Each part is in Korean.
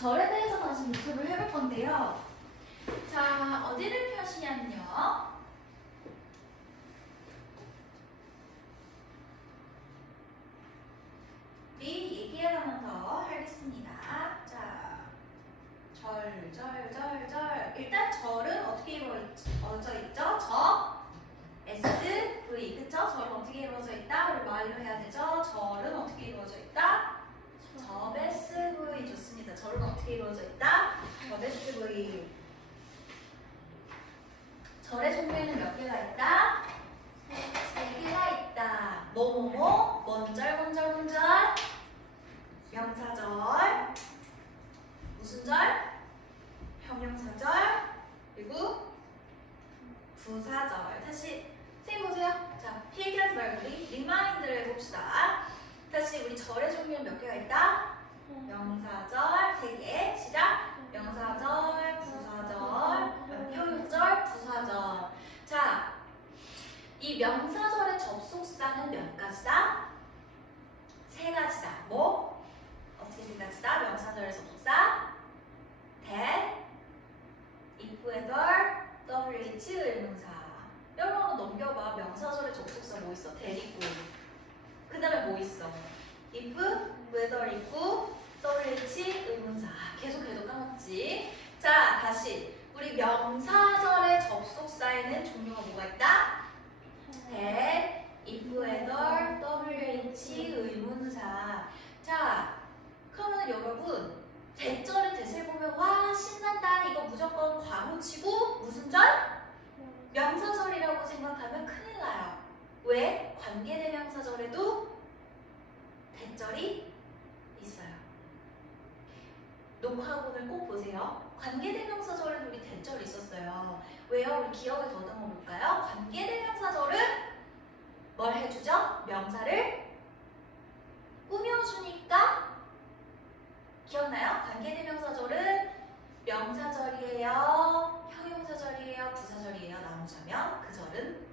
절에 대해서 다시 유튜브를 해볼 건데요. 자, 어디를 펴시냐면요. 우리 얘기하면서 하겠습니다. 자, 절. 일단 절은 어떻게 이루어져 있죠? S, V. 그쵸? 절은 어떻게 이루어져 있다? 우리 말로 해야 되죠? 절은 어떻게 이루어져 있다? 접 SV. 좋습니다. 절은 어떻게 이루어져 있다? 접 SV. 절의 종류에는 몇 개가 있다? 세 개가 있다. 뭐뭐뭐? 뭔절? 명사절. 무슨 절? 형용사절. 그리고 부사절. 다시 선생님 보세요. 자, 얘기하지 말고 우리 리마인드를 해봅시다. 다시 우리 절의 종류는 몇 개가 있다? 명사절 3개. 시작. 명사절, 부사절, 형용절, 부사절. 자, 이 명사절의 접속사는 몇 가지다? 3가지다. 뭐? 어떻게 3가지다? 명사절의 접속사 that, if, whether, WH 의문사. 여러분 한번 넘겨봐. 명사절의 접속사 뭐 있어? that 있고. 그 다음에 뭐 있어? if, whether 있고 WH 의문사. 계속 까먹지. 자, 다시 우리 명사절의 접속사에는 종류가 뭐가 있다? that, if, whether, WH 의문사. 자, 그러면 여러분 대절의 대세를 보면 와 신난다 이거 무조건 괄호치고 무슨 절? 명사절이라고 생각하면 큰일 나요. 왜? 관계대명사절에도 대절이 있어요. 녹화본을 꼭 보세요. 관계대명사절에도 우리 대절이 있었어요. 왜요? 우리 기억을 더듬어 볼까요? 관계대명사절은 뭘 해주죠? 명사를 꾸며주니까 기억나요? 관계대명사절은 명사절이에요, 형용사절이에요, 부사절이에요 나누자면 그 절은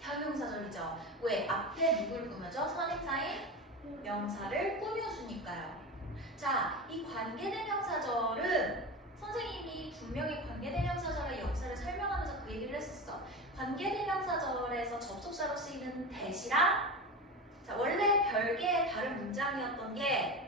형용사절이죠. 왜? 앞에 누구를 꾸며줘? 선행사인 명사를 꾸며주니까요. 자, 이 관계대명사절은 선생님이 분명히 관계대명사절의 역사를 설명하면서 그 얘기를 했었어. 관계대명사절에서 접속사로 쓰이는 that이랑 자, 원래 별개의 다른 문장이었던 게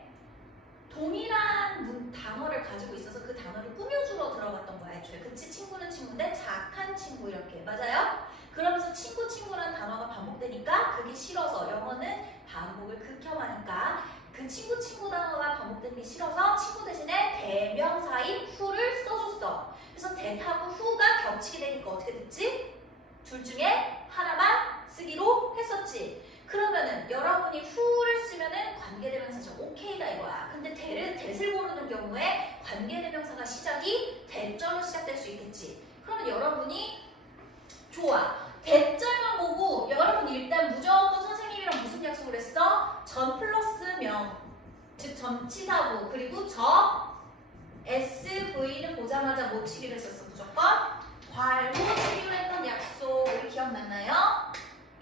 동일한 단어를 가지고 있어서 그 단어를 꾸며주러 들어갔던 거야. 애초에 그치? 친구는 친구인데 착한 친구 이렇게 맞아요? 그러면서 친구라는 단어가 반복되니까 그게 싫어서 영어는 반복을 극혐하니까 그 친구 단어가 반복되는 게 싫어서 친구 대신에 대명사인 who를 써줬어. 그래서 that하고 who가 겹치게 되니까 어떻게 됐지? 둘 중에 하나만 쓰기로 했었지. 그러면은 여러분이 who를 쓰면은 관계대명사죠. 오케이다 이거야. 근데 that을 고르는 경우에 관계대명사가 시작이 that절로 시작될 수 있겠지. 그러면 여러분이 좋아. that절만 보고 여러분이 일단 무조건 선생님이랑 무슨 약속을 했어? 전 플러스 명, 즉 전치사구 그리고 SV는 보자마자 뭐 치기로 했었어? 무조건 괄호 치기로 했던 약속 우리 기억났나요?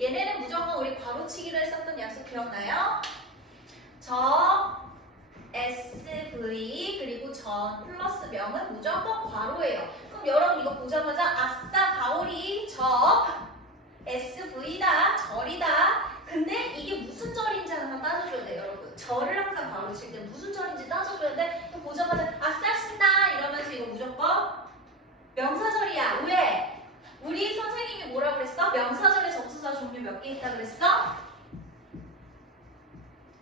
얘네는 무조건 우리 괄호치기로 했었던 약속 기억나요? SV 그리고 전 플러스 명은 무조건 괄호예요. 그럼 여러분 이거 보자마자 아싸 가오리 SV다 절이다. 근데 이게 무슨 절인지 하나 따져줘야 돼요 여러분. 절을 항상 괄호칠 때 무슨 절인지 따져줘야 돼. 또 보자마자 아싸 신다 이러면서 이거 무조건 명사절이야. 왜? 우리 선생님이 뭐라고 그랬어? 명사절의 접속사 종류 몇 개 있다 그랬어?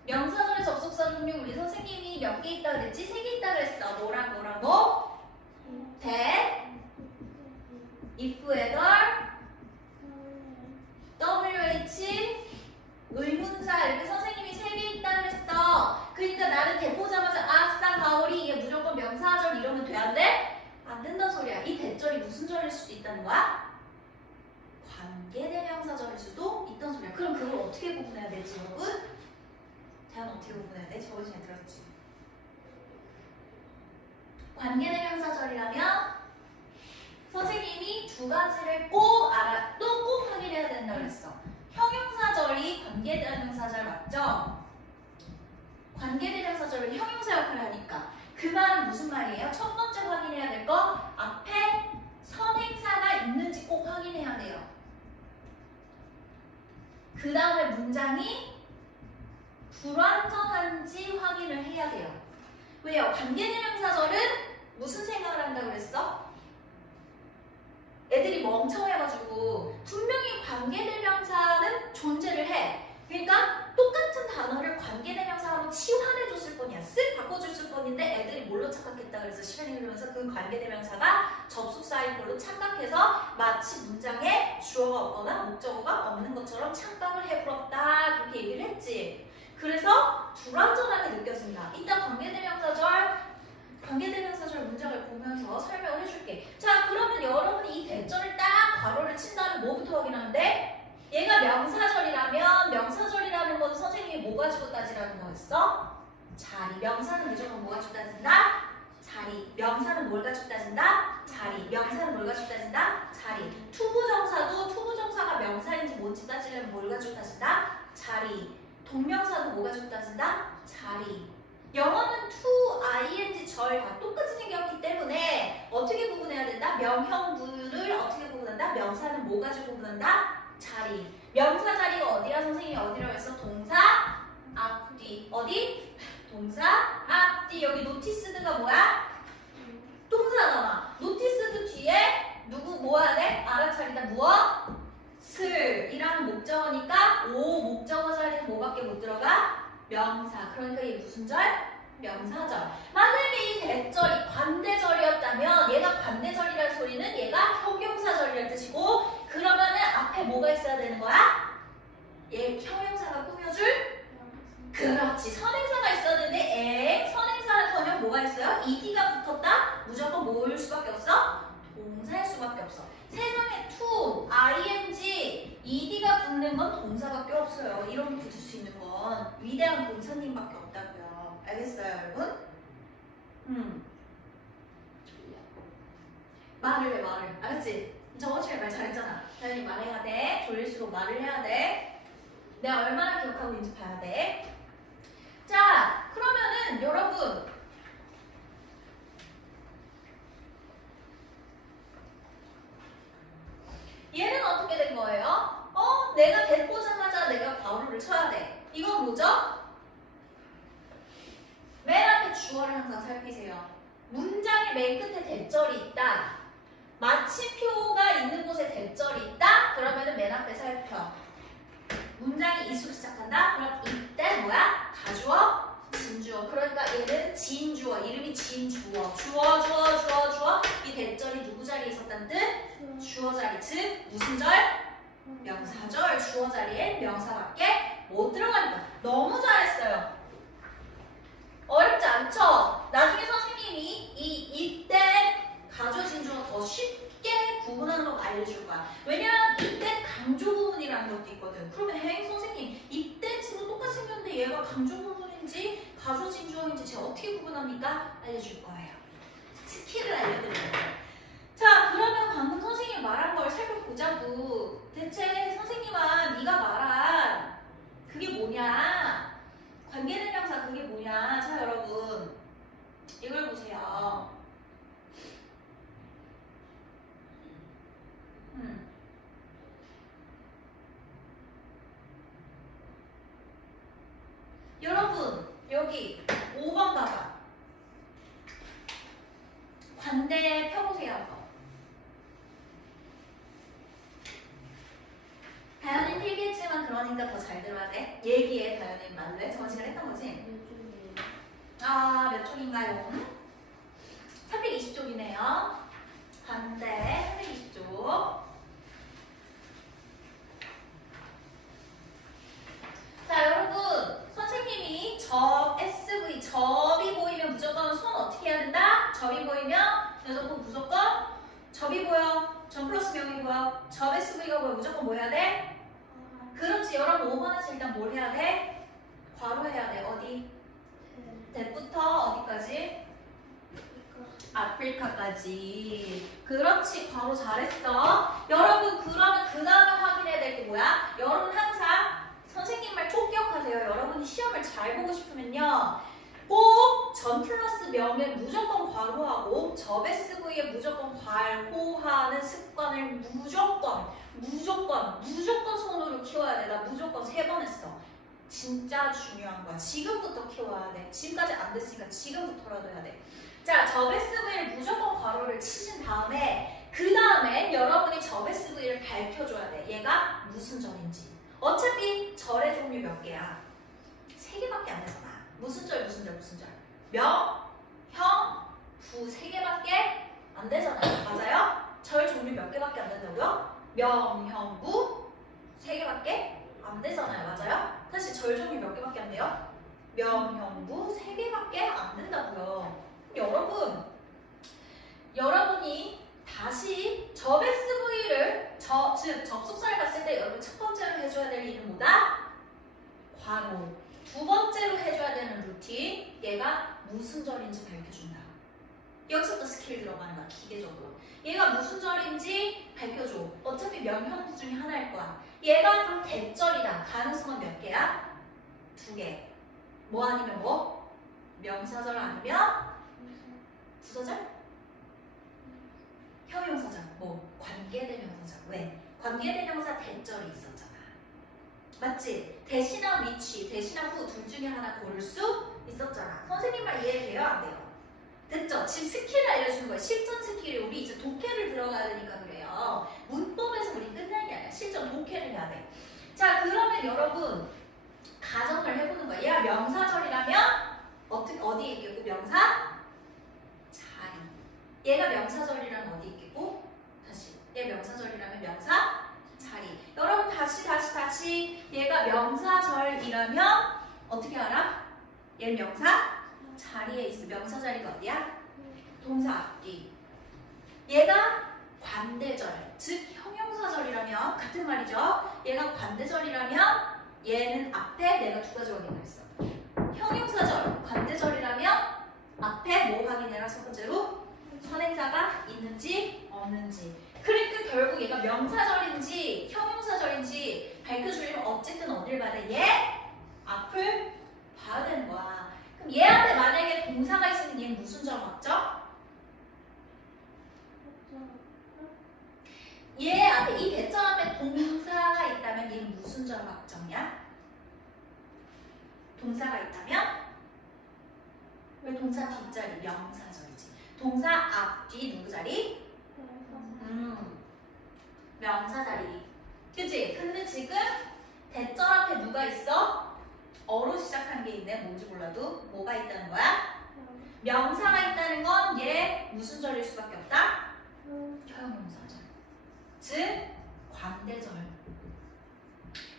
명사절의 접속사 종류 우리 선생님이 몇 개 있다 그랬지? 3개 있다 그랬어. 뭐라고? that, if, whether, WH, 의문사 이렇게 선생님이 3개 있다 그랬어. 그러니까 나는 대보자마자 아싸 가오리 이게 무조건 명사절 이러면 돼? 안 돼? 안 된다는 소리야. 이 대절이 무슨 절일 수도 있다는 거야? 관계대명사절일 수도 있다는 소리야. 그럼 그걸 어떻게 구분해야 되지 여러분? 대안 어떻게 구분해야 돼? 저번에 잘 들었지? 관계대명사절이라면 선생님이 2가지를 꼭 확인해야 된다 그랬어. 형용사절이 관계대명사절 맞죠? 관계대명사절은 형용사 역할을 하니까 그 다음에 문장이 불완전한지 확인을 해야 돼요. 왜요? 관계대명사절은 무슨 생각을 한다고 그랬어? 애들이 멍청해가지고 분명히 관계대명사는 존재를 해. 그러니까 똑같은 단어를 관계대명사로 치환해줬을 뿐이야. 쓱 바꿔줬을 뿐인데 애들이 뭘로 착각했다 그래서 시간이 흐르면서 그 관계대명사가 접속사인 걸로 착각해서 마치 문장에 주어가 없거나 목적어가 없는 것처럼 착각을 해버렸다 그렇게 얘기를 했지. 그래서 불완전하게 느껴진다. 이따 관계대명사절 문장을 보면서 설명을 해줄게. 자, 그러면 여러분이 이 대절을 딱 괄호를 친 다음에 뭐부터 확인하면 돼? 얘가 명사절이라면 명사절이라는 건 선생님이 뭐 가지고 따지라는 거였어? 자리. 명사는 무조건 뭐 가지고 따진다? 자리. 명사는 뭘 가지고 따진다? 자리. 명사는 뭘 가지고 따진다? 자리. 투부정사도 투부정사가 명사인지 뭔지 따지려면 뭘 가지고 따진다? 자리. 동명사도 뭐 가지고 따진다? 자리. 영어는 to, ing, 절 다 똑같이 생겼기 때문에 어떻게 구분해야 된다? 명형부를 어떻게 구분한다? 명사는 뭐 가지고 구분한다? 자리. 명사 자리가 어디야? 선생님이 어디라고 했어? 동사 앞뒤. 어디? 동사 앞뒤. 여기 노티스드가 뭐야? 동사잖아. 노티스드 뒤에 누구 뭐 해야 돼? 알아차리다. 무엇? 슬 이라는 목적어니까 오 목적어 자리는 뭐밖에 못 들어가? 명사. 그러니까 이게 무슨 절? 명사절. 만약에 이 대절이 관대절이었다면 얘가 관대절이라는 소리는 얘가 형용사절이라는 뜻이고 그러면은 앞에 뭐가 있어야 되는 거야? 얘 형용사가 꾸며줄? 그렇지. 선행사가 있어야 되는데 선행사라면 뭐가 있어요? ed가 붙었다? 무조건 뭐일 수밖에 없어? 동사일 수밖에 없어. 세상에 to, ing, ed가 붙는 건 동사밖에 없어요. 이런 게 붙을 수 있는 건 위대한 본사님밖에 없다고요. 알겠어요, 여러분? 말을 해, 말을. 알았지? 저번 주에 말 잘했잖아. 당연히 말해야 돼. 졸릴수록 말을 해야 돼. 내가 얼마나 기억하고 있는지 봐야 돼. 자, 그러면은 여러분 얘는 어떻게 된 거예요? 내가 대 보자마자 내가 괄호를 쳐야 돼. 이건 뭐죠? 맨 앞에 주어를 항상 살피세요. 문장의 맨 끝에 대절이 있다. 마침표가 있는 곳에 대절이 있다. 그러면은 맨 앞에 살펴. 문장이 이수로 시작한다. 그럼 이때 뭐야? 가주어, 진주어. 그러니까 얘는 진주어. 이름이 진주어. 주어. 이 대절이 누구 자리에 있었다는 뜻? 주어 자리. 즉 무슨 절? 명사절. 주어 자리에 명사밖에 못 들어간다. 너무 잘했어요. 어렵지 않죠? 나중에 선생님이 이때 가주어 진주어 더 쉽게 구분하는 거 알려줄 거야. 왜냐면 이때 강조 부분이라는 것도 있거든. 그러면 선생님 이때 친구 똑같이 생겼는데 얘가 강조 부분인지 가주어 진주어인지 제가 어떻게 구분합니까? 알려줄 거예요. 스킬을 알려드릴 거예요. 자, 그러면 방금 선생님이 말한 걸 살펴보자고. 대체 선생님아 네가 말한 그게 뭐냐? 관계대명사 그게 뭐냐? 자, 여러분 이걸 보세요. 여러분 여기 5번 봐봐. 관대 펴보세요 한번. 다현이 필기했지만 그러니까 더 잘 들어야 돼. 얘기해 다현이 말로 해. 저번 시간에 했던 거지? 몇 쪽인가요? 320쪽이네요. 관대 320쪽. 자, 여러분 선생님이 SV 접이 보이면 무조건 손 어떻게 해야 된다? 접이 보이면 여러분 무조건 접이 보여. 점 플러스 명이 보여. 접 SV가 보여. 무조건 뭐 해야 돼? 그렇지. 여러분 5번에서 일단 뭘 해야 돼? 괄호 해야 돼. 어디? 대부터 어디까지? 아프리카까지. 그렇지. 괄호 잘했어. 여러분 그러면 그 다음에 확인해야 될 게 뭐야? 여러분 항상 선생님 말 꼭 기억하세요. 여러분이 시험을 잘 보고 싶으면요. 꼭 점 플러스 명에 무조건 괄호하고 접SV에 무조건 괄호하는 습관을 무조건 손으로 키워야 돼. 나 무조건 3번 했어. 진짜 중요한 거야. 지금부터 키워야 돼. 지금까지 안 됐으니까 지금부터라도 해야 돼. 자, 접SV를 무조건 괄호를 치신 다음에 그 다음에 여러분이 접SV를 밝혀줘야 돼. 얘가 무슨 절인지. 어차피 절의 종류 몇 개야? 3개밖에 안 되잖아. 무슨 절? 명, 형, 부 3개밖에 안 되잖아요. 맞아요? 절 종류 몇 개밖에 안 된다고요? 명, 형, 부 3개밖에 안 되잖아요. 맞아요? 사실 절 종류 몇 개밖에 안 돼요? 명, 형, 부 3개밖에 안 된다고요. 여러분이 다시 접SV를 즉 접속사를 봤을 때 여러분 첫 번째로 해줘야 될 일은 뭐다? 괄호. 두 번째로 해줘야 되는 루틴. 얘가 무슨 절인지 밝혀준다. 여기서부터 스킬 들어가는 거야. 기계적으로. 얘가 무슨 절인지 밝혀줘. 어차피 명형부 중에 하나일 거야. 얘가 그럼 대절이다. 가능성은 몇 개야? 2개. 뭐 아니면 뭐? 명사절 아니면 부사절? 형용사절. 뭐? 관계대명사절. 왜? 관계대명사 대절이 있었잖아. 맞지? 대시나 위치, 대시나 후 둘 중에 하나 고를 수 있었잖아. 선생님 말 이해돼요? 안 돼요? 됐죠? 지금 스킬을 알려주는 거예요. 실전 스킬이 우리 이제 독해를 들어가야 되니까 그래요. 문법에서 우리 끝나는 게 아니라 실전 독해를 해야 돼. 자, 그러면 여러분 가정을 해보는 거예요. 얘가 명사절이라면 어디에 있겠고? 명사? 자리. 얘가 명사절이라면 어디 있겠고? 다시. 얘 명사절이라면 명사? 자리. 여러분 다시 얘가 명사절이라면 어떻게 알아? 얘 명사 자리에 있어. 명사 자리가 어디야? 동사 앞뒤. 얘가 관대절, 즉 형용사절이라면 같은 말이죠. 얘가 관대절이라면 얘는 앞에 내가 2가지 확인했어. 형용사절, 관대절이라면 앞에 뭐 확인해라? 첫 번째로 선행사가 있는지 없는지. 그러니까 결국 얘가 명사절인지 형용사절인지 밝혀주려면 어쨌든 어딜 봐야 돼? 얘 앞을 봐야 되는 거야. 그럼 얘 앞에 만약에 동사가 있으면 얘는 무슨 절 맞죠? 얘 앞에 이 대절 앞에 동사가 있다면 얘는 무슨 절 맞정이야? 동사가 있다면? 왜 동사 뒷자리 명사절이지? 동사 앞뒤 누구 자리? 명사 자리. 그치? 근데 지금 대절 앞에 누가 있어? 어로 시작한 게 있네. 뭔지 몰라도. 뭐가 있다는 거야? 명사가 있다는 건 얘 무슨 절일 수밖에 없다? 형용사절. 즉 관대절.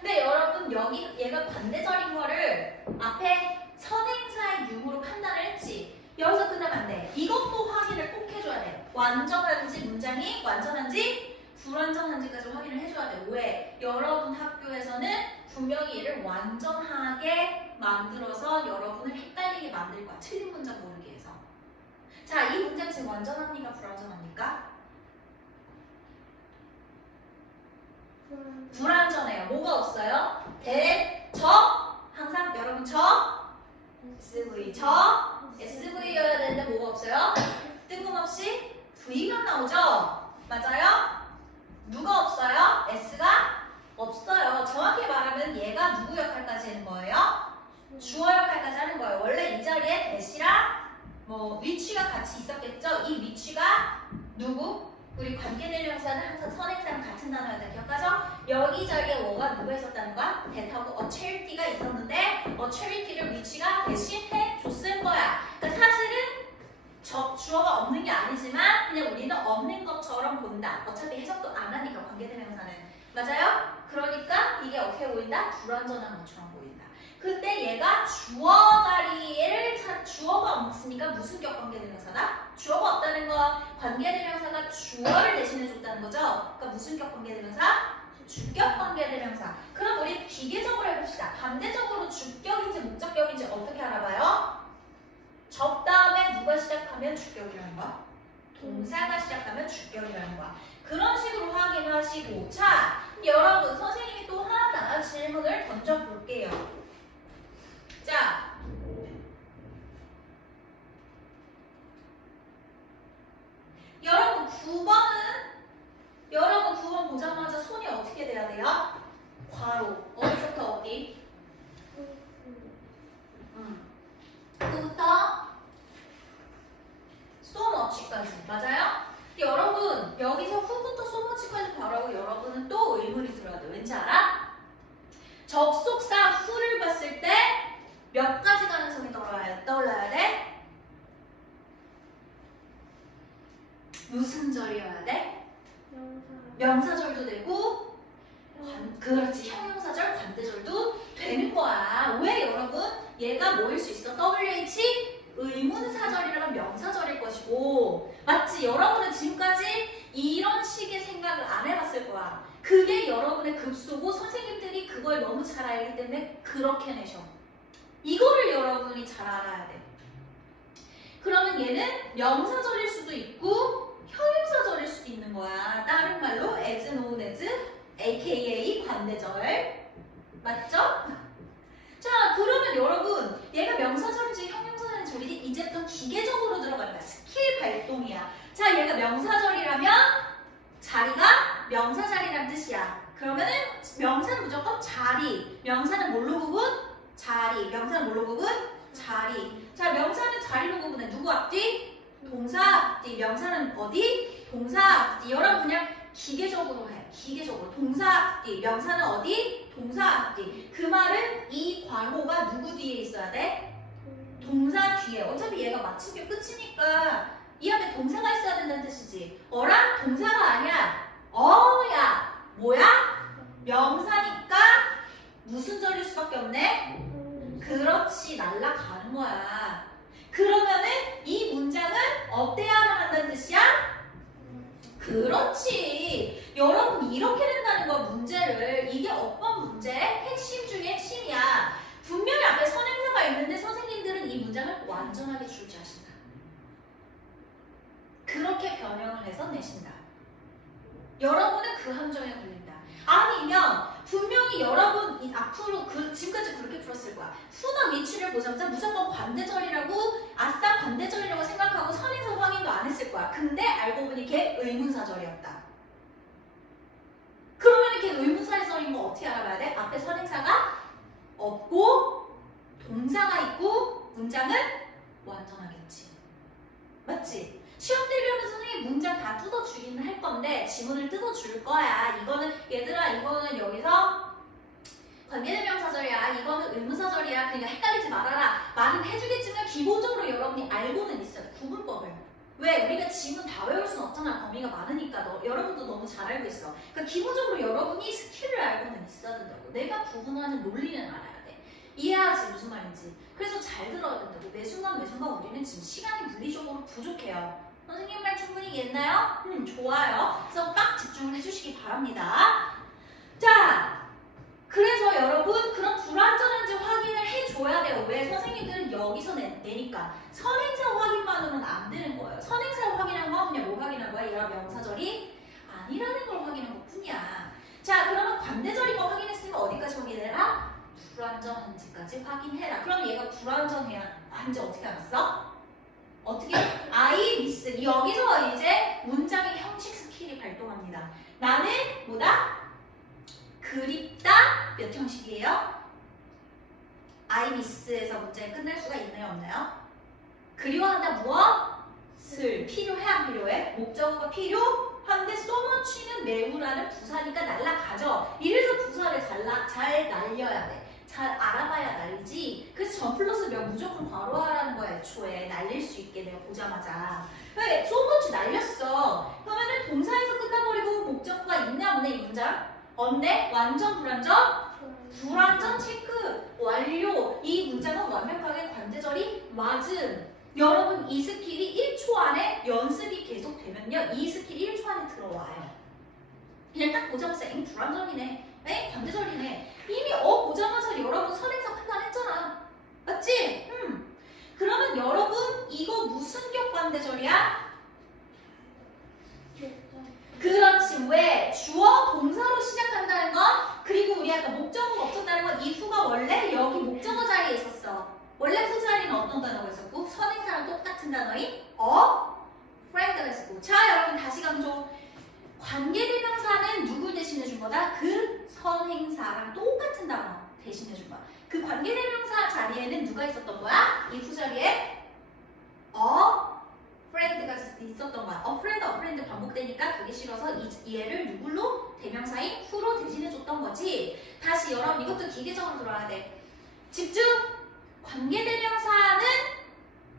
근데 여러분 여기 얘가 관대절인 거를 앞에 선행사의 유무로 판단을 했지. 여기서 끝나면 안 돼. 이것도 확인을 꼭 해줘야 돼. 완전한지 문장이 완전한지 불완전한지까지 확인을 해줘야 돼. 왜? 여러분 학교에서는 분명히 얘를 완전하게 만들어서 여러분을 헷갈리게 만들 거야. 틀린 문장 모르게 해서. 자, 이 문장 지금 완전합니까? 불완전합니까? 불완전해요. 뭐가 없어요? 대, 저, 항상 여러분 저, SV, 저, SV여야 되는데 뭐가 없어요? 뜬금없이 V만 나오죠? 맞아요? 누가 없어요? S가 없어요. 정확히 말하면 얘가 누구 역할까지 하는 거예요? 주어 역할까지 하는 거예요. 원래 이 자리에 대시랑 뭐 위치가 같이 있었겠죠? 이 위치가 누구? 우리 관계대명사는 항상 선행사랑 같은 단어여야 돼. 기억하죠? 여기 자리에 뭐가 누가 있었다는 거야? 대타고 a charity가 있었는데 a charity를 위치가 대신해 줬을 거야. 그러니까 사실은 주어가 없는 게 아니지만 그냥 우리는 없는 것처럼 본다. 어차피 해석도 안 하니까 관계대명사는. 맞아요? 그러니까 이게 어떻게 보인다? 불완전한 것처럼 보인다. 근데 얘가 주어 자리를 주어가 없으니까 무슨 격 관계대명사다? 주어가 없다는 건 관계대명사가 주어를 대신해줬다는 거죠? 그러니까 무슨 격 관계대명사? 주격 관계대명사. 그럼 우리 기계적으로 해봅시다. 반대적으로 주격인지 목적격인지 어떻게 알아봐요? 접 다음에 누가 시작하면 주격이라는 거야? 동사가 시작하면 주격이라는 거야. 그런 식으로 확인하시고. 자, 여러분 선생님이 또 하나 질문을 던져볼게요. 자, 9번은 여러분 9번 보자마자 손이 어떻게 돼야 돼요? 괄호. 어디서부터 어디? 그부터 so much까지. 맞아요? 여러분 여기서 who부터 so much까지 바라고 여러분은 또 의문이 들어야 돼. 왠지 알아? 접속사 who를 봤을 때 몇 가지 가능성이 떠올라야 돼? 무슨 절이어야 돼? 명사절도 되고 그렇지 형용사절 관대절도 되는 거야. 왜 여러분? 얘가 뭐일 수 있어? WH 의문사절이라면 명사절일 것이고 맞지? 여러분은 지금까지 이런 식의 생각을 안 해봤을 거야. 그게 여러분의 급소고 선생님들이 그걸 너무 잘 알기 때문에 그렇게 내셔. 이거를 여러분이 잘 알아야 돼. 그러면 얘는 명사절일 수도 있고 형용사절일 수도 있는 거야. 다른 말로 as known as aka 관대절. 맞죠? 자, 그러면 여러분 얘가 명사절인지 형용사절인지 이제부터 기계적으로 들어가는 거야. 스킬 발동이야. 자, 얘가 명사절이라면 자리가 명사자리란 뜻이야. 그러면은 명사는 무조건 자리. 명사는 뭘로 구분? 자리. 명사는 뭘로 구분? 자리. 자, 명사는 자리로 구분해. 누구 앞뒤? 동사 앞뒤. 명사는 어디? 동사 앞뒤. 여러분 그냥 기계적으로 해. 기계적으로. 동사 앞뒤. 명사는 어디? 동사 앞뒤. 그 말은 이 괄호가 누구 뒤에 있어야 돼? 동사 뒤에. 어차피 얘가 마침표 끝이니까 이 앞에 동사가 있어야 된다는 뜻이지. 어랑 동사가 아니야. 어야. 뭐야? 명사니까 무슨 절일 수밖에 없네? 그렇지. 날라가는 거야. 그러면은 이 문장은 어때야만 한다는 뜻이야? 그렇지. 여러분 이렇게 된다는 거야. 문제를. 이게 어법 문제 핵심 중에 핵심이야. 분명히 앞에 선행사가 있는데 선생님들은 이 문장을 완전하게 출제하신다. 그렇게 변형을 해서 내신다. 여러분은 그 함정에 걸린다. 아니면 분명히 여러분 앞으로 지금까지 그렇게 풀었을 거야. 수나 위치를 보자마자 무조건 관대절이라고 아싸 관대절이라고 생각하고 선행사 확인도 안 했을 거야. 근데 알고 보니 걔 의문사절이었다. 그러면 걔 의문사절인 거 어떻게 알아봐야 돼? 앞에 선행사가 없고 동사가 있고 문장은 완전하겠지. 맞지? 시험 대비하면서 선생님 문장 다 뜯어주기는 할 건데 지문을 뜯어줄 거야. 이거는 얘들아 이거는 여기서 관계대명사절이야. 이거는 의문사절이야. 그러니까 헷갈리지 말아라. 말은 해주겠지만 기본적으로 여러분이 알고는 있어요. 구분법을. 왜? 우리가 지문 다 외울 순 없잖아. 범위가 많으니까. 여러분도 너무 잘 알고 있어. 그러니까 기본적으로 여러분이 스킬을 알고는 있어야 된다고. 내가 구분하는 논리는 알아야 돼. 이해하지 무슨 말인지. 그래서 잘 들어야 된다고. 매 순간 우리는 지금 시간이 물리적으로 부족해요. 선생님 말 충분히 이해했나요? 좋아요. 그래서 딱 집중을 해주시기 바랍니다. 자, 그래서 여러분 그런 불완전한지 확인을 해줘야 돼요. 왜? 선생님들은 여기서 내니까 선행사 확인만으로는 안 되는 거예요. 선행사를 확인한 건 그냥 뭐 확인한 거야? 얘가 명사절이 아니라는 걸 확인한 것 뿐이야. 자, 그러면 관대절인 거 확인했으면 어디까지 확인해라? 불완전한지까지 확인해라. 그럼 얘가 불완전한지 어떻게 알았어? 어떻게? I miss. 여기서 이제 문장의 형식 스킬이 발동합니다. 나는 뭐다? 그립다. 몇 형식이에요? I miss에서 문장이 끝날 수가 있나요? 없나요? 그리워한다 무엇을? 필요해 안 필요해? 목적어가 필요한데 so much는 매우라는 부사니까 날라가죠. 이래서 부사를 잘 날려야 돼. 잘 알아봐야 날리지. 그래서 전 플러스 몇 무조건 괄호하라는 거야. 애초에 날릴 수 있게 내가 보자마자. 왜? so much 날렸어. 그러면은 동사에서 끝나버리고 목적어가 있나 없네 이 문장? 없네? 완전 불완전? 불완전 체크 완료. 이 문장은 완벽하게 관대절이 맞음. 여러분 이 스킬이 1초 안에 연습이 계속되면요. 이 스킬이 1초 안에 들어와요. 그냥 딱 보자마자 불완전이네. 관대절이네. 이미 보자마자 여러분 선행사 판단했잖아. 맞지? 그러면 여러분 이거 무슨 격관대절이야? 그렇지. 왜? 주어 동사로 시작한다는 건 그리고 우리 아까 목적어가 없었다는 건 이 후가 원래 여기 목적어 자리에 있었어. 원래 후 자리는 어떤 단어가 있었고 선행사랑 똑같은 단어인 friend가 있었고. 자, 여러분 다시 강조. 관계대명사는 누굴 대신해 준 거다? 그 선행사랑 똑같은 단어 대신해 준 거야. 그 관계대명사 자리에는 누가 있었던 거야? 이 후자리에 a friend가 있었던 거야. a friend 반복되니까 그게 싫어서 이 얘를 누굴로? 대명사인 who로 대신해 줬던 거지. 다시 여러분 이것도 기계적으로 들어야 돼. 집중! 관계대명사는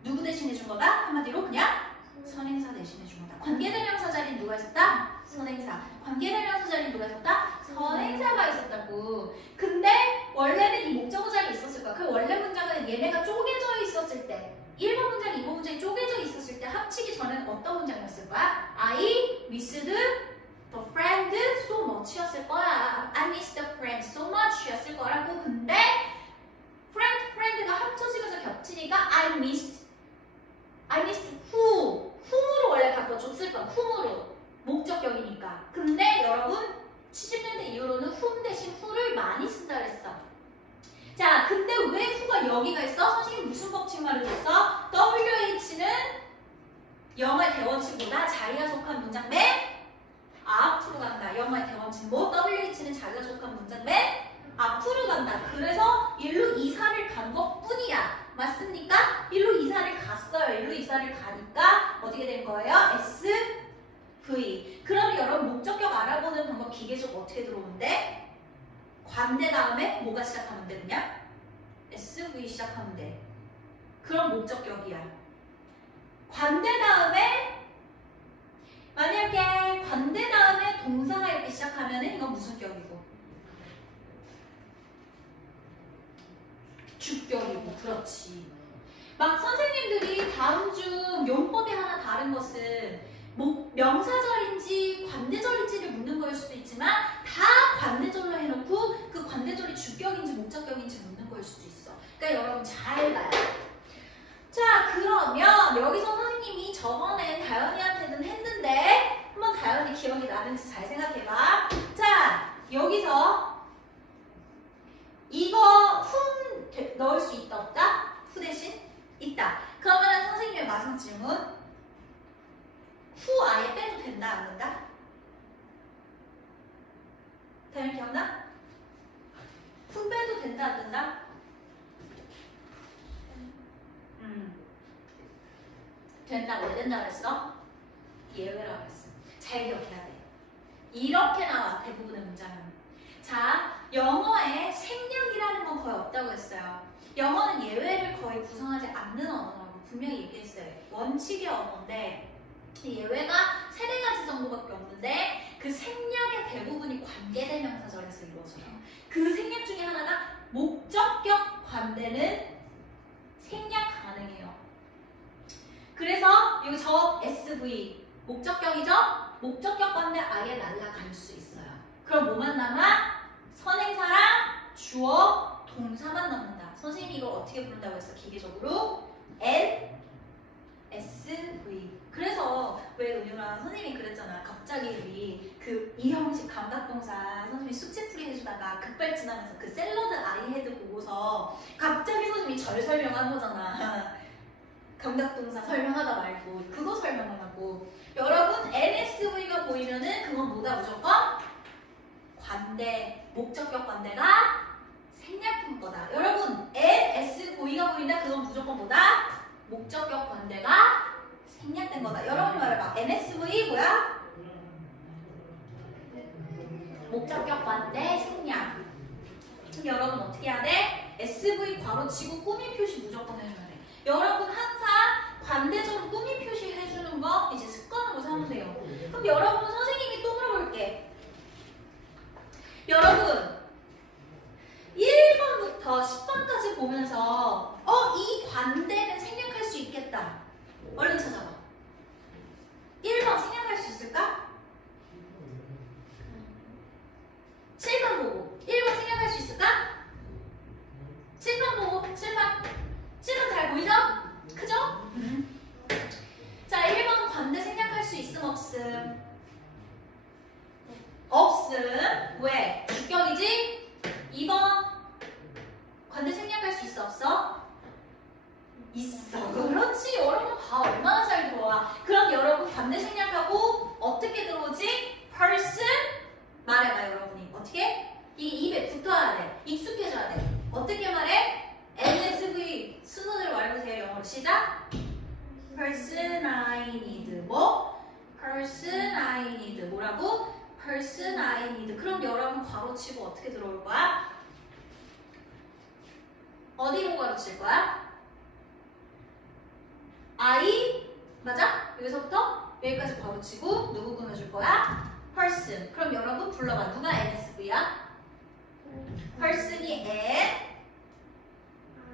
누구 대신해 준 거다? 한마디로 그냥 선행사 대신해 준 거다. 관계대명사 자리에 누가 있었다? 선행사. 관계대명사 자리에 누가 있었다? 선행사가 있었다고. 근데 원래는 이 목적어 자리에 있었을 거야. 그 원래 문장은 얘네가 쪼개져 있었을 때 1번 문장, 2번 문장이 쪼개져 있었을 때 합치기 전에는 어떤 문장이었을 거야? I missed the friend so much였을 거야. I missed the friend so much였을 거라고. 근데 friend가 합쳐지면서 겹치니까 I missed whom으로 원래 바꿔줬을 거야. whom으로. 목적격이니까. 근데 여러분 70년대 이후로는 whom 대신 who를 많이 쓴다 그랬어. 자, 근데 왜 who가 여기가 있어? 선생님 무슨 법칙 말해줬어? WH는 영어의 대원칙보다 자기가 속한 문장 맨 앞으로 간다. 영어의 대원칙 뭐? WH는 자기가 속한 문장 맨 앞으로 간다. 그래서 일로 이사를 간 것뿐이야. 맞습니까? 일로 이사를 갔어요. 일로 이사를 가니까 어떻게 된 거예요? SV. 그럼 여러분 목적격 알아보는 방법 기계적으로 어떻게 들어오는데? 관대 다음에 뭐가 시작하면 돼 그냥? SV 시작하면 돼. 그럼 목적격이야. 관대 다음에 만약에 관대 다음에 동사가 이렇게 시작하면은 이건 무슨 격이고? 주격이고. 그렇지. 막 선생님들이 다음 중 용법이 하나 다른 것은 명사절인지 관대절인지를 묻는 거일 수도 있지만 다 관대절로 해놓고 그 관대절이 주격인지 목적격인지 묻는 거일 수도 있어. 그러니까 여러분 잘 봐요. 자, 그러면 여기서 선생님이 저번에 다현이한테는 했는데 한번 다현이 기억이 나는지 잘 생각해봐. 자, 여기서 이거 whom 넣을 수 있다 없다? who 대신? 있다. 그러면 선생님의 마지막 질문 who 아예 빼도 된다 안 된다? 다현 기억나? who 빼도 된다 안 된다? 된다. 왜 된다 그랬어? 예외라고 그랬어. 잘 기억해야 돼. 이렇게 나와 대부분의 문장은. 자, 영어에 생략이라는 건 거의 없다고 했어요. 영어는 예외를 거의 구성하지 않는 언어라고 분명히 얘기했어요. 원칙의 언어인데 이 예외가 3-4가지 정도밖에 없는데 그 생략의 대부분이 관계대명사절에서 이루어져요. 그 생략 중에 하나가 목적격 관대는 생략 가능해요. 그래서 여기 저 SV 목적격이죠? 목적격 관대 아예 날라갈 수 있어요. 그럼 뭐만 남아? 선행사랑 주어, 동사만 남는다. 선생님이 이걸 어떻게 부른다고 했어? 기계적으로 NSV. 그래서 왜 은유랑 선생님이 그랬잖아. 갑자기 우리 그 이형식 감각동사 선생님이 숙제풀이 해주다가 급발 지나면서 그 샐러드 아이헤드 보고서 갑자기 선생님이 절 설명한 거잖아. 감각동사 설명하다 말고 그거 설명 안 하고. 여러분 NSV가 보이면은 그건 뭐다 무조건? 관대, 목적격 관대가 생략품 거다. 여러분 NSV가 보인다 그건 무조건 뭐다? 목적격 관대가 생략된 거다. 여러분 말해봐. NSV 뭐야? 목적격 관대 생략. 그럼 여러분 어떻게 해야 돼? SV 괄호치고 꾸미 표시 무조건 해줘야 돼. 여러분 항상 관대절 꾸미 표시 해주는 거 이제 습관으로 삼으세요. 그럼 여러분 선생님이 또 물어볼게. 여러분 1번부터 10번까지 보면서 이 관대는 생략할 수 있겠다. 얼른 찾아봐. 1번 생략할 수 있을까? 7번 보고 1번 생략할 수 있을까? 7번 보고 7번 잘 보이죠? 크죠? 자, 1번 관대 생략할 수 있음 없음? 없음. 왜? 주격이지? 2번 관대 생략할 수 있어 없어? 있어. 그렇지. 여러분 다 얼마나 잘 들어. person I need. 뭐? person I need. 뭐라고? person I need. 그럼 여러분 괄호치고 어떻게 들어올 거야? 어디로 괄호칠 거야? I 맞아? 여기서부터 여기까지 괄호치고 누구 끊어줄 거야? person. 그럼 여러분 불러봐. 누가 NSV야? person이 N,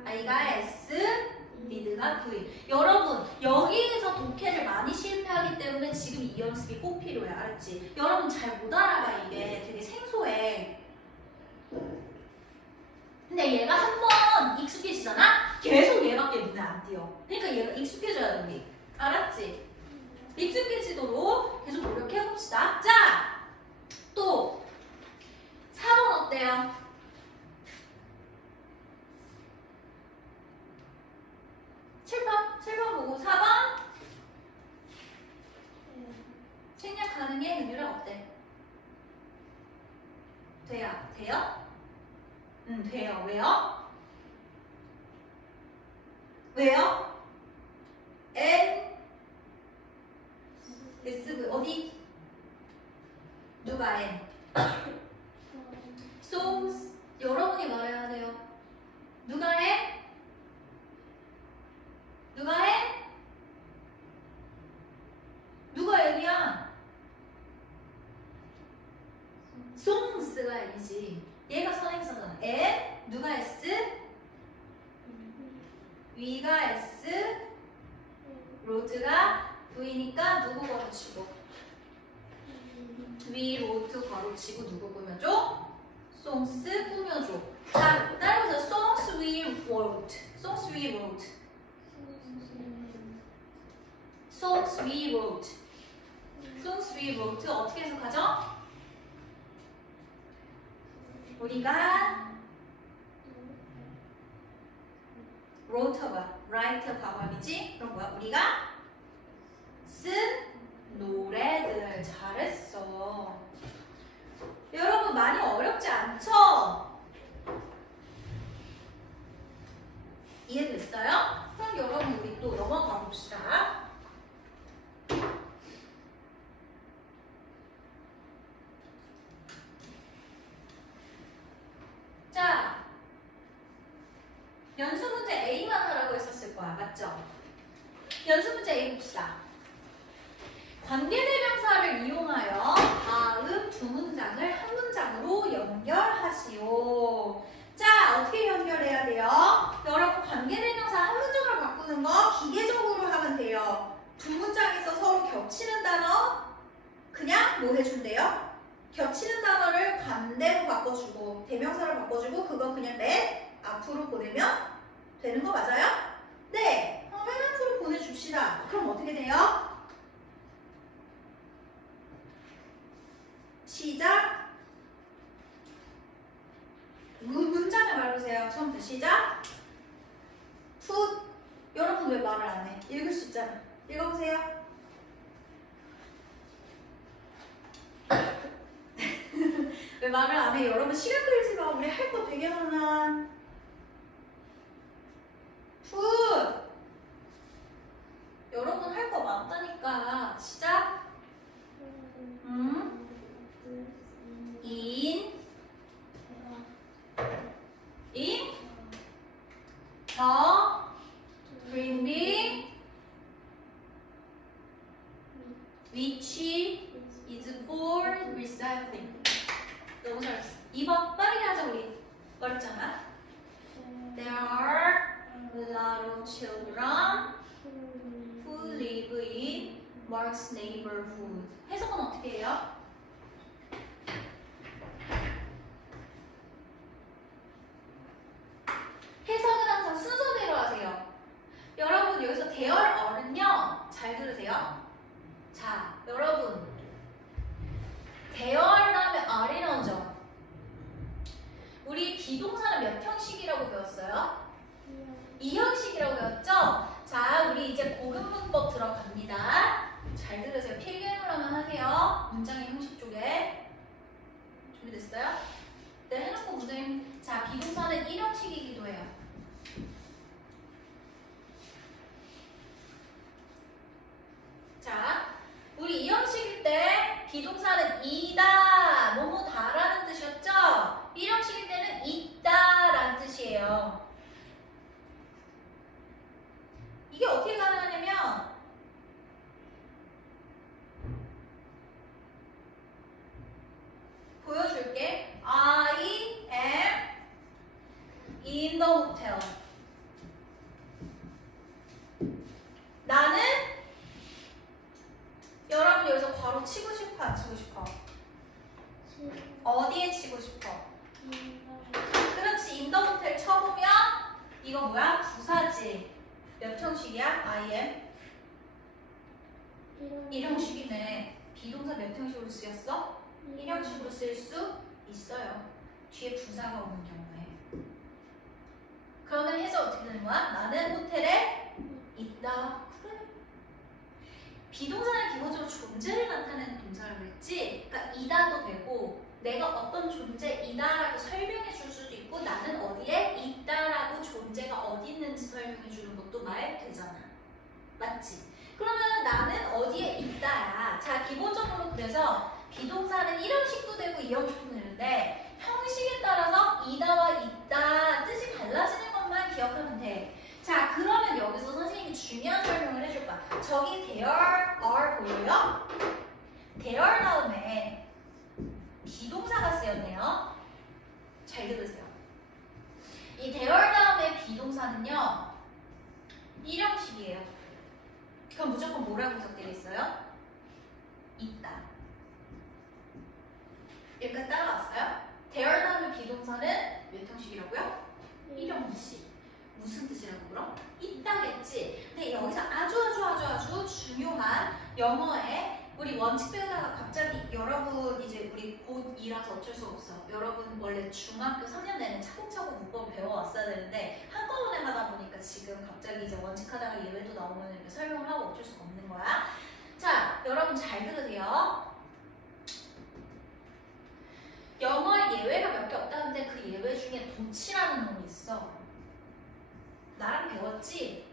I가 S, need가 V. 여러분 여기에서 독해를 많이 실패하기 때문에 지금 이 연습이 꼭 필요해. 알았지? 여러분 잘 못 알아봐. 이게 되게 생소해. 근데 얘가 한번 익숙해지잖아? 계속 얘밖에 눈에 안 띄어. 그러니까 얘가 익숙해져야 돼. 우리. 알았지? 익숙해지도록 계속 노력해봅시다. 자, 또 4번 어때요? 7번 보고 4번 생략 가능해? 은유라 어때? 돼요? 돼요. 왜요? 왜요? N SV 어디? 누가 N? songs 여러분이 말해야 돼요. 누가 해? 누가 해? 누가 N이야? songs가 N이지. 얘가 선행사잖아. N 누가 S? 위가 S 로드가 V니까 누구 괄호치고 위 로드 괄호치고 누구 꾸며줘? songs 꾸며줘. 자, 따라해보세요. songs we wrote. songs we wrote. songs we wrote. songs we wrote 어떻게 해석하죠? 우리가 wrote가 write 과거이지? 그럼 뭐야? 우리가 쓴 노래들. 잘했어. 여러분 많이 어렵지 않죠? 이해됐어요? 그럼 여러분 우리 또 넘어가 봅시다. 자, 연수문제 A만 하라고 했었을 거야. 맞죠? 연수문제 A 봅시다. 관계대명사를 이용하여 다음 두 문장을 한 문장으로 연결하시오. 자, 어떻게 연결해야 돼요? 여러분 관계대명사 한 문장으로 바꾸는 거 기계적으로 하면 돼요. 두 문장에서 서로 겹치는 단어 그냥 뭐 해준대요? 겹치는 단어를 관대로 바꿔주고 대명사로 바꿔주고 그거 그냥 맨 앞으로 보내면 되는 거 맞아요? 네, 맨 앞으로 보내줍시다. 그럼 어떻게 돼요? 시작. 문장을 말해주세요. 처음부터 시작. put. 여러분 왜 말을 안 해? 읽을 수 있잖아. 읽어보세요. 왜 말을 안 해? 여러분 시간 끌지 마. 우리 할 거 되게 많아. put. 여러분 할 거 많다니까. 시작. in the bringing which is for recycling. 너무 잘했어. 2번 빠르게 하자 우리. 어렵잖아. There are a lot of children who live in Mark's neighborhood. 해석은 어떻게 해요? 해석은 항상 순서대로 하세요. 여러분 여기서 대열 어른요 잘 들으세요. 자, 여러분 대열 다음에 R이 나오죠. 우리 비동사는 몇 형식이라고 배웠어요? 2형식이라고 배웠죠? 자, 우리 이제 고급 문법 들어갑니다. 잘 들으세요. 필기해놓으면 하세요. 문장의 형식 쪽에. 준비됐어요? 네, 해놓고 문장의 자, 비동사는 1형식이기도 해요. 비동사는 이다, 뭐뭐다라는 뜻이었죠? 일형식일 때는 있다라는 뜻이에요. 이게 어떻게 가능하냐면 보여줄게. I am in the hotel. 나는 여러분 여기서 바로 치고 싶어 안 치고 싶어? 어디에 치고 싶어? 그렇지. in the hotel 쳐보면 이거 뭐야? 부사지. 몇 형식이야? I am 일형식이네. 비동사 몇 형식으로 쓰였어? 일형식으로 쓸 수 있어요. 뒤에 부사가 오는 경우에. 그러면 해서 어떻게 되는 거야? 나는 호텔에 있다. 그래. 비동사는 기본적으로 존재를 나타내는 동사라고 했지. 그러니까 이다도 되고 내가 어떤 존재이다라고 설명해 줄 수도 있고 나는 어디에 있다라고 존재가 어디 있는지 설명해 주는 것도 말 되잖아. 맞지? 그러면 나는 어디에 있다야. 자, 기본적으로 그래서 비동사는 1형식도 되고 2형식도 되는데 형식에 따라서 이다와 있다 뜻이 달라지는 것만 기억하면 돼. 자, 그러면 여기서 선생님이 중요한 설명을 해줄 거야. 저기 there are 보여요? there 다음에 비동사가 쓰였네요. 잘 들으세요. 이 there 다음에 비동사는요 1형식이에요. 그럼 무조건 뭐라고 적되어 있어요? 있다. 여기까지 따라왔어요? there 다음에 비동사는 몇 형식이라고요? 1형식. 무슨 뜻이라고 그럼? 있다겠지. 근데 여기서 아주 중요한 영어의 우리 원칙 배우다가 갑자기 여러분 이제 우리 고2라서 어쩔 수 없어. 여러분 원래 중학교 3년 내내 차곡차곡 문법을 배워왔어야 되는데 한꺼번에 하다 보니까 지금 갑자기 이제 원칙 하다가 예외도 나오면 이렇게 설명을 하고 어쩔 수가 없는 거야. 자, 여러분 잘 들으세요. 영어에 예외가 몇 개 없다는데 그 예외 중에 도치라는 놈이 있어. 나랑 배웠지?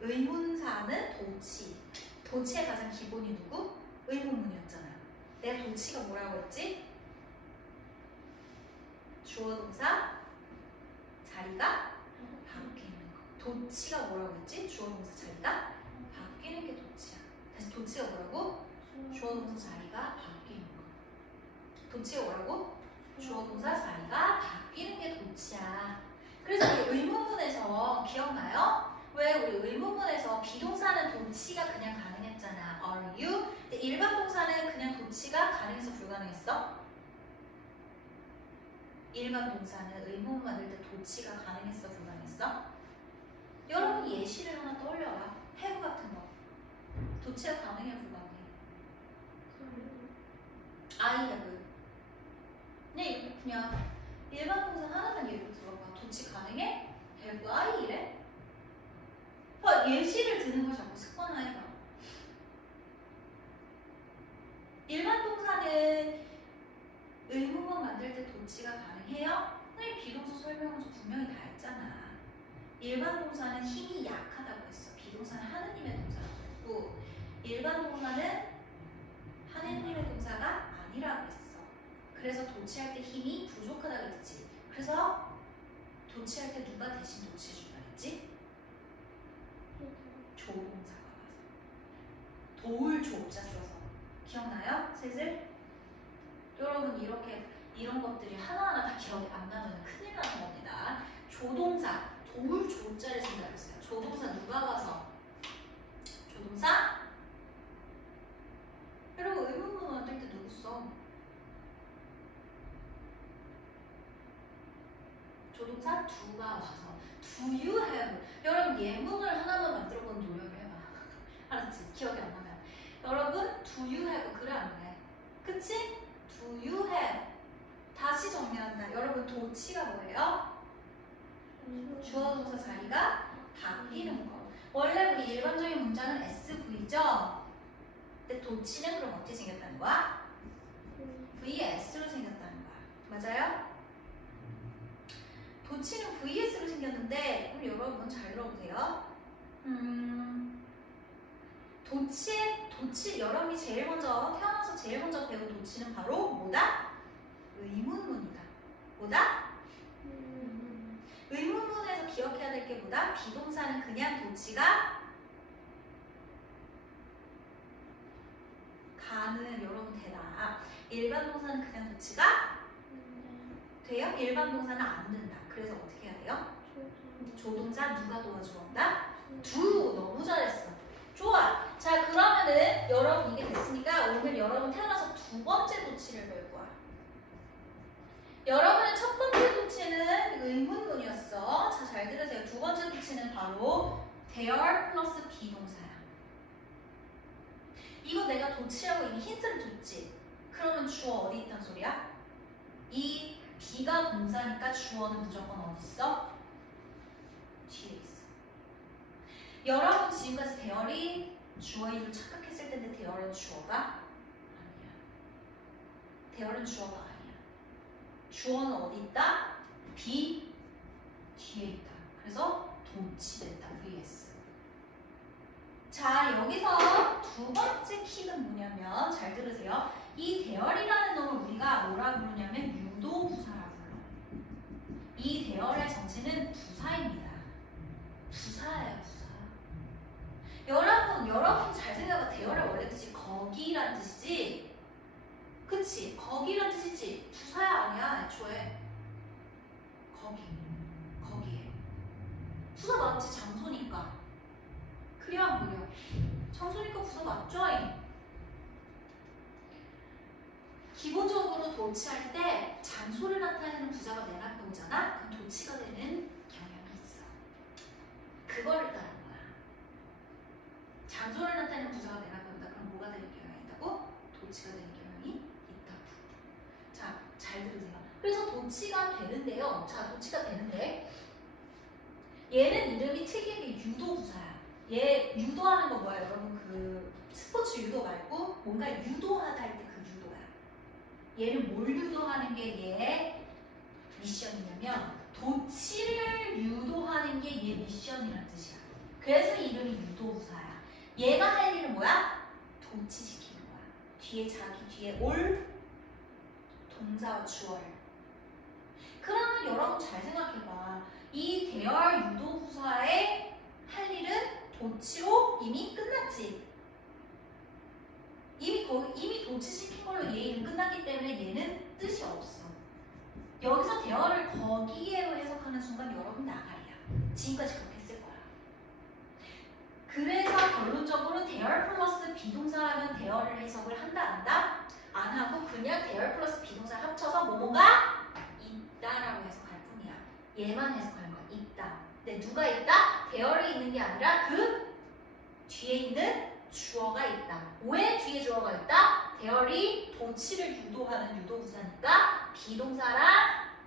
의문사는 도치. 도치의 가장 기본이 누구? 의문문이었잖아요. 내가 도치가 뭐라고 했지? 주어 동사 자리가 바뀌는 거. 도치가 뭐라고 했지? 주어 동사 자리가 바뀌는 게 도치야. 다시 도치가 뭐라고? 주어 동사 자리가 바뀌는 거. 도치가 뭐라고? 주어 동사 자리가 바뀌는 게 도치야. 그래서 우리 의문문에서 기억나요? 왜 우리 의문문에서 비동사는 도치가 그냥 가능했잖아. Are you? 근데 일반 동사는 그냥 도치가 가능해서 불가능했어? 일반 동사는 의문문 만들 때 도치가 가능했어? 불가능했어? 여러분 예시를 하나 떠올려봐. have 같은 거. 도치가 가능해? 불가능해? I have. 그냥 일반 동사 하나만 예로 들어봐. 도치 가능해? have I 이래? 예시를 드는 걸 자꾸 습관화해봐. 일반 동사는 의문문 만들 때 도치가 가능해요? 선생님 비동사 설명에서 분명히 다 했잖아. 일반 동사는 힘이 약하다고 했어. 비동사는 하느님의 동사라고 했고 일반 동사는 하느님의 동사가 아니라고 했어. 그래서 도치할 때 힘이 부족하다고 했지. 그래서 도치할 때 누가 대신 도치해준다 했지? 조동사가 맞아. 도울 조자 써서. 기억나요? 슬슬? 여러분 이렇게 이런 것들이 하나하나 다 기억이 안 나면 큰일 나는 겁니다. 조동사, 도울 조자를 쓴다고 했어요. 조동사 누가 와서? 조동사? 여러분 의문문 만들 때 누구 써? 조동사 do가 와서. Do you have? 여러분 예문을 하나만 만들어보는 노력을 해봐. 알았지? 기억이 안 나면. 여러분 do you have? 그래 안 그래? 그치? Do you have? 다시 정리한다. 여러분 도치가 뭐예요? 주어 동사 자리가 바뀌는 거. 원래 우리 일반적인 문장은 SV죠? 근데 도치는 그럼 어떻게 생겼다는 거야? VS로 생겼다는 거야. 맞아요? 도치는 VS로 생겼는데 그럼 여러분 잘 들어보세요. 도치, 여러분이 제일 먼저 태어나서 제일 먼저 배운 도치는 바로 뭐다? 의문문이다. 뭐다? 의문문에서 기억해야 될 게 뭐다? 비동사는 그냥 도치가 가는 여러분 되다. 일반 동사는 그냥 도치가 돼요? 일반 동사는 안 된다. 그래서 어떻게 해야 돼요? 조동사 누가 도와주러 온다? 두. 너무 잘했어. 좋아. 자, 그러면은 여러분 이게 됐으니까 오늘 여러분 태어나서 두 번째 도치를 배울 거야. 여러분의 첫 번째 도치는 의문문이었어. 자, 잘 들으세요. 두 번째 도치는 바로 there 플러스 비동사야. 이거 내가 도치라고 이미 힌트를 줬지. 그러면 주어 어디 있단 소리야? 이 비가 동사니까 주어는 무조건 어디 있어? 뒤에 있어. 여러분 지금까지 대열이 주어인 줄 착각했을 텐데 대열은 주어가 아니야. 대열은 주어가 아니야. 주어는 어디 있다? 비 뒤에 있다. 그래서 도치됐다. vs. 자, 여기서 두 번째 킥은 뭐냐면 잘 들으세요. 이 대열이라는 놈을 우리가 뭐라 부르냐면 유도부사라고 불러요. 이 대열의 정체는 부사입니다. 부사예요, 부사. 여러분 잘 생각해. 대열의 원래 뜻이 거기란 뜻이지. 그치? 거기란 뜻이지. 부사야 아니야, 애초에. 거기에. 부사 맞지? 장소니까. 그래야 뭐려. 장소니까 부사 맞죠? 기본적으로 도치할 때 장소를 나타내는 부사가 맨 앞에 오잖아? 그럼 도치가 되는 경향이 있어. 그거를 따르는 거야. 장소를 나타내는 부사가 맨 앞에 온다. 그럼 뭐가 되는 경향이 있다고? 도치가 되는 경향이 있다고. 자, 잘 들으세요. 그래서 도치가 되는데요. 자, 도치가 되는데 얘는 이름이 특이하게 유도부사야. 얘 유도하는 거 뭐야? 여러분 그 스포츠 유도 말고 뭔가 유도하다 할 때 그 유도야. 얘는 뭘 유도하는 게 얘 미션이냐면 도치를 유도하는 게 얘 미션이란 뜻이야. 그래서 이름이 유도부사야. 얘가 할 일은 뭐야? 도치시키는 거야. 자기 뒤에 올 동사와 주어를. 그러면 여러분 잘 생각해봐. 이 대열 유도부사의 할 일은 도치로 이미 끝났지. 이미 도치시킨 걸로 얘 일은 끝났기 때문에 얘는 뜻이 없어. 여기서 대열을 거기에로 해석하는 순간 여러분 나가리야. 지금까지 그렇게 했을 거야. 그래서 결론적으로 대열 플러스 비동사라면 대열을 해석을 한다 안 한다? 안 하고 그냥 대열 플러스 비동사 합쳐서 뭐뭐가 있다라고 해석할 뿐이야. 얘만 해석하는 거야. 있다. 근데 누가 있다? 대열이 있는 게 아니라 그 뒤에 있는 주어가 있다. 왜 뒤에 주어가 있다? 대열이 도치를 유도하는 유도부사니까 비동사랑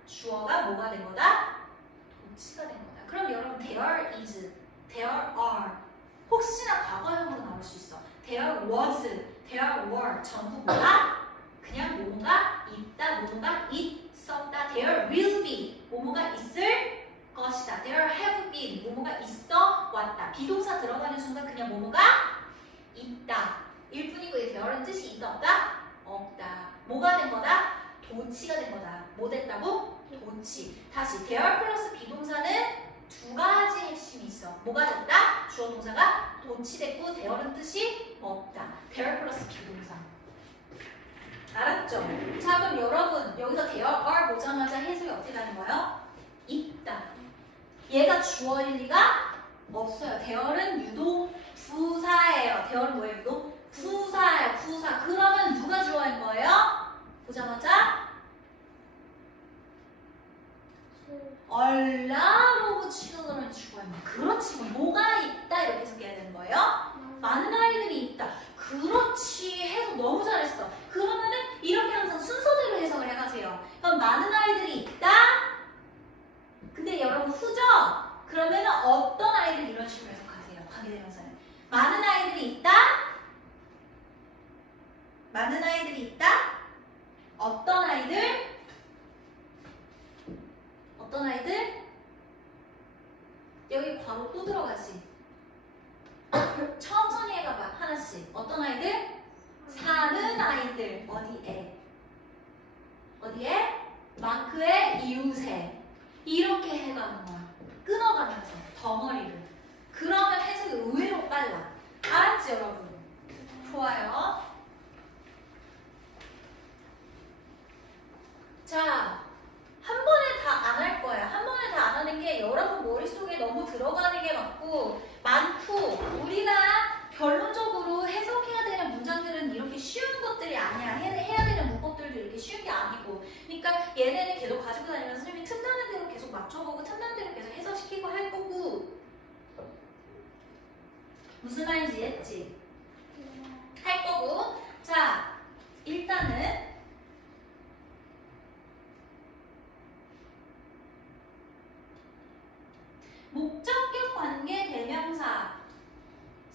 주어가 뭐가 된 거다? 도치가 된 거다. 그럼 여러분 there is, there are 혹시나 과거형으로 나올 수 있어. there was, there were 전부 뭐다? 그냥 뭐뭐가 있다, 뭐뭐가 있었다. there will be 뭐뭐가 있을 것이다. there have been 뭐뭐가 있어 왔다. 비동사 들어가는 순간 그냥 뭐뭐가 있다. 일뿐이고 이 대열은 뜻이 있다 없다? 없다. 뭐가 된 거다? 도치가 된 거다. 뭐 됐다고? 도치. 다시 대열 플러스 비동사는 두 가지 핵심이 있어. 뭐가 됐다? 주어 동사가 도치됐고 대열은 뜻이 없다. 대열 플러스 비동사. 알았죠? 자, 그럼 여러분 여기서 대열 are 보자마자 해석이 어떻게 되는 거예요? 있다. 얘가 주어일 리가 없어요. 대열은 유도 부사예요. 대열은 뭐예요? 유도 부사예요. 부사. 그러면 누가 주어인 거예요? 보자마자 얼라로브 치료는 주어인 거예요. 그렇지. 뭐가 있다 이렇게 해석해야 되는 거예요. 많은 아이들이 있다. 그렇지. 해석 너무 잘했어. 그러면은 이렇게 항상 순서대로 해석을 해가세요. 그럼 많은 아이들이 있다. 근데 여러분 후죠? 그러면은 어떤 아이들 이런 식으로 해석하세요. 관계대명사는 많은 아이들이 있다. 많은 아이들이 있다. 어떤 아이들? 어떤 아이들? 여기 과거 또 들어가지. 천천히 해가봐. 하나씩. 어떤 아이들? 어디에? 어디에? 마크의 이웃에. 이렇게 해가는 거야. 끊어가면서 덩어리를. 그러면 해석이 의외로 빨라. 알았지 여러분? 좋아요. 자, 한 번에 다 안 할 거야. 한 번에 다 안 하는 게 여러분 머릿속에 너무 들어가는 게 많고 우리가 결론적으로 해석해야 되는 문장들은 이렇게 쉬운 것들이 아니야. 해야 되는 문법들도 이렇게 쉬운 게 아니고. 그러니까 얘네는 계속 가지고 다니면서 선생님이 틈나는 대로 계속 맞춰보고 틈나는 대로 계속 해석시키고 할 거고. 무슨 말인지 이해했지? 할 거고. 자, 일단은 목적격 관계 대명사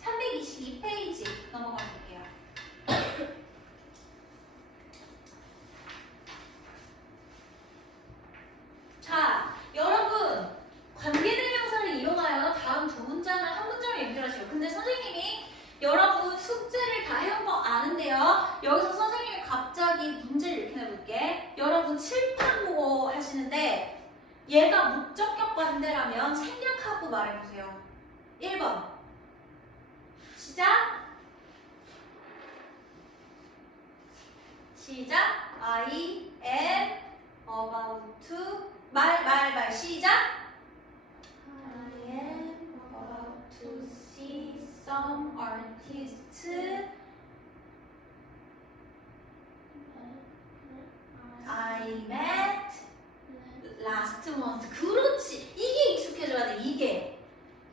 322페이지 넘어가 볼게요. 자, 여러분 관계 대명사를 이용하여 다음 두 문장을 한 문장을 연결하시고, 근데 선생님이 여러분 숙제를 다 해온 거 아는데요. 여기서 선생님이 갑자기 문제를 이렇게 내볼게. 여러분 칠판 보고 하시는데 얘가 목적격 관대라면 생략하고 말해보세요. 1번 시작. I am about to 말 시작. I am about to see some artists. I met last month. 그렇지. 이게 익숙해져야 돼. 이게.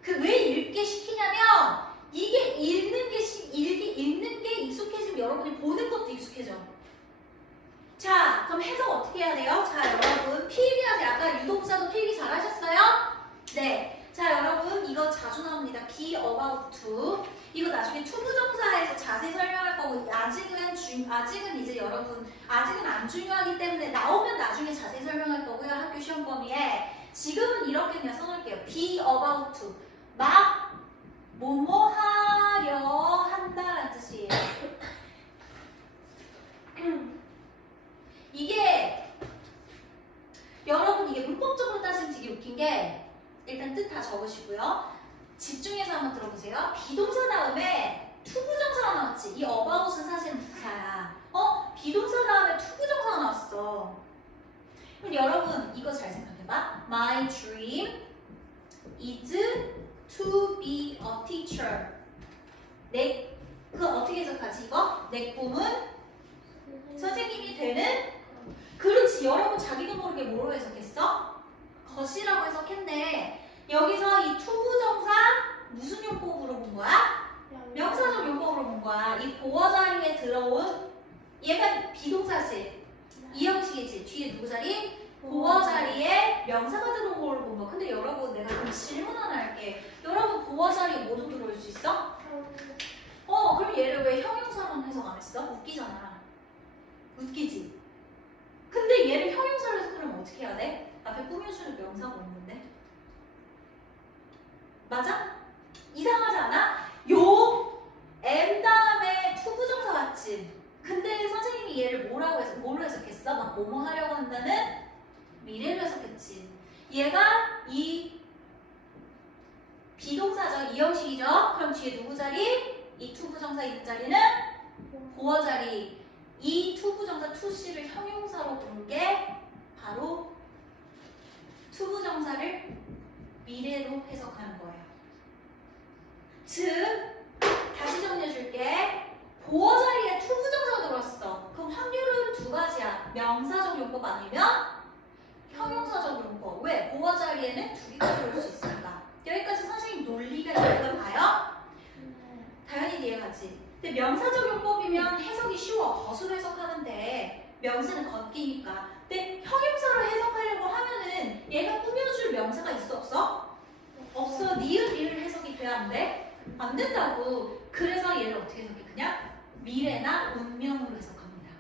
그 왜 읽게 시키냐면 이게 읽는 게 익숙해지면 여러분이 보는 것도 익숙해져. 자, 그럼 해석 어떻게 해야 돼요? 자, 여러분 필기하세요. 아까 유동사도 필기 잘하셨어요? 네. 자, 여러분 이거 자주 나옵니다. be about to. 이거 나중에 투부정사에서 자세히 설명할 거고, 아직은 이제 여러분 아직은 안 중요하기 때문에 나오면 나중에 자세히 설명할 거고요. 학교 시험 범위에. 지금은 이렇게 그냥 써놓을게요. be about to. 막 뭐뭐 하려 한다라는 뜻이에요. 이게 여러분 이게 문법적으로 따지면 되게 웃긴 게, 일단 뜻 다 적으시고요. 집중해서 한번 들어보세요. 비동사 다음에 투부정사가 나왔지. 이 about은 사실은 부사야. 비동사 다음에 투부정사가 나왔어. 그럼 여러분 이거 잘 생각해봐. My dream is to be a teacher. 그 어떻게 해석하지 이거? 내 꿈은 선생님이 되는. 그렇지. 여러분 자기도 모르게 뭐로 해석했어? 것이라고 해석했네. 여기서 이 투부정사 무슨 용법으로 본 거야? 명사적 용법으로 본 거야. 이 보어 자리에 들어온 얘가 비동사지. 이 형식이지. 뒤에 누구 자리? 보어 자리에 명사가 들어온 걸로 본 거야. 근데 여러분 내가 그럼 질문 하나 할게. 여러분 보어 자리에 뭐도 들어올 수 있어? 그럼 얘를 왜 형용사로는 해석 안 했어? 웃기잖아. 웃기지? 근데 얘를 형용사로 해석하려면 어떻게 해야 돼? 앞에 꾸며주는 명사가 없는데? 맞아? 이상하지 않아? 요 M 다음에 투부정사 맞지? 근데 선생님이 얘를 뭐로 해석했어? 막 뭐뭐 하려고 한다는 미래로 해석했지. 얘가 이 비동사죠. 이 형식이죠. 그럼 뒤에 누구 자리? 이 투부정사 있는 자리는 보어 자리. 이 투부정사 투씨를 형용사로 본 게 바로 투부정사를 미래로 해석하는 거예요. 즉, 다시 정리해줄게. 보어 자리에 투부정사가 들어왔어. 그럼 확률은 두 가지야. 명사적 용법 아니면 형용사적 용법. 왜? 보어 자리에는 두 개가 들어올 수 있으니까. 여기까지 선생님 논리가 이해가 가요? 당연히 이해가지. 근데 명사적 용법이면 해석이 쉬워. 것으로 해석하는데 명사는 걷기니까. 근데 형용사로 해석하려고 하면은 얘가 꾸며줄 명사가 있어 없어? 없어. 니은 리을 해석이 돼야 안 돼? 안 된다고. 그래서 얘를 어떻게 해석해? 그냥 미래나 운명으로 해석합니다.